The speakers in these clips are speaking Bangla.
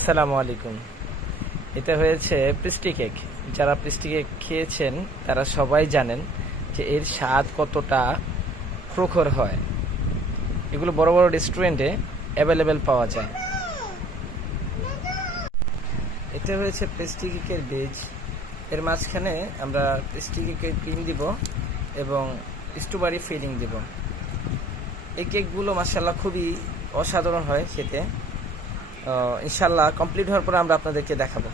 আসসালামু আলাইকুম। এটা হয়েছে পেস্ট্রি কেক। যারা পেস্ট্রি কেক খেয়েছেন তারা সবাই জানেন যে এর স্বাদ কতটা প্রখর হয়। এগুলো বড় বড় রেস্টুরেন্টে অ্যাভেলেবেল পাওয়া যায়। এটা হয়েছে পেস্ট্রি কেকের বেজ। এর মাঝখানে আমরা পেস্ট্রি কেকের ক্রিম দিব এবং স্ট্রবেরি ফিলিং দিব। এই কেকগুলো মাশাআল্লাহ খুবই অসাধারণ হয় খেতে। ইনশাল্লাহ কমপ্লিট হওয়ার পর আমরা আপনাদেরকে দেখাবো।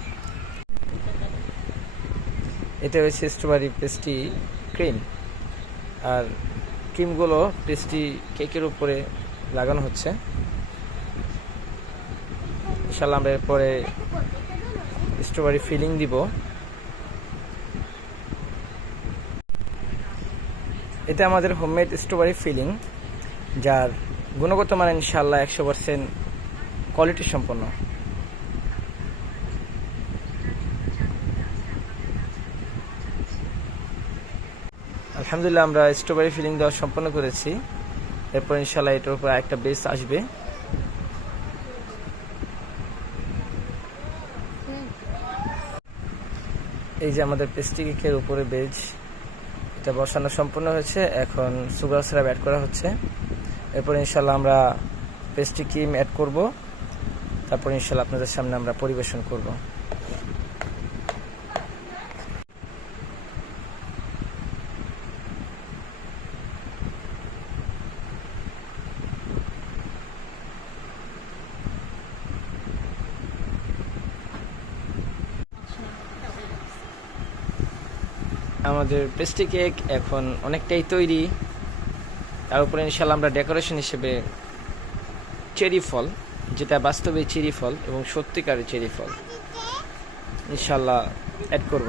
এটা হচ্ছে স্ট্রবেরি পেস্ট্রি ক্রিম, আর ক্রিমগুলো পেস্ট্রি কেকের উপরে লাগানো হচ্ছে। ইনশাল্লাহ আমরা এরপরে স্ট্রবেরি ফিলিং দিব। এটা আমাদের হোমমেড স্ট্রবেরি ফিলিং, যার গুণগত মান ইনশাল্লাহ 100% কোয়ালিটি সম্পন্ন। আলহামদুলিল্লাহ আমরা স্ট্রবেরি ফিলিং দেওয়া সম্পন্ন করেছি। এরপর ইনশাল্লাহ এটার উপর একটা বেস আসবে। এই যে আমাদের পেস্ট্রি কেকের উপরে বেজ, এটা বসানো সম্পূর্ণ হয়েছে। এখন সুগার সিরাপ অ্যাড করা হচ্ছে। এরপর ইনশাল্লাহ আমরা পেস্ট্রি ক্রিম অ্যাড করব। তারপর ইনশাল্লাহ আপনাদের সামনে আমরা পরিবেশন করব। আমাদের পেস্ট্রি কেক এখন অনেকটাই তৈরি। তার উপরে ইনশাল্লাহ আমরা ডেকোরেশন হিসেবে চেরি ফল, যেটা বাস্তবে চেরি ফল এবং সত্যিকারের চেরি ফল, ইনশাল্লাহ অ্যাড করব।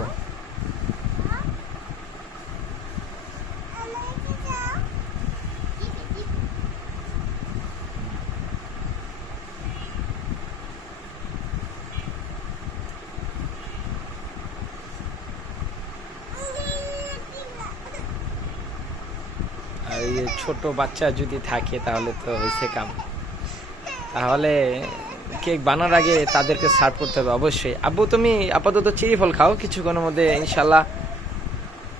আর এই ছোট বাচ্চা যদি থাকে তাহলে তো হয়েছে কাম। তাহলে কেক বানার আগে তাদেরকে সার্ভ করতে হবে অবশ্যই। আব্বু তুমি আপাতত চেরি ফল খাও, কিছুক্ষণের মধ্যে ইনশাল্লাহ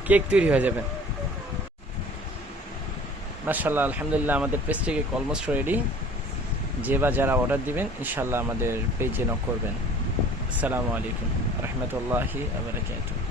কেক তৈরি হয়ে যাবে। মাশাআল্লাহ আলহামদুলিল্লাহ আমাদের পেস্ট্রি কেক অলমোস্ট রেডি। যে বা যারা অর্ডার দিবেন ইনশাল্লাহ আমাদের পেজে নক করবেন। আসসালামু আলাইকুম রহমতুল্লাহি ওয়া বারাকাতুহু।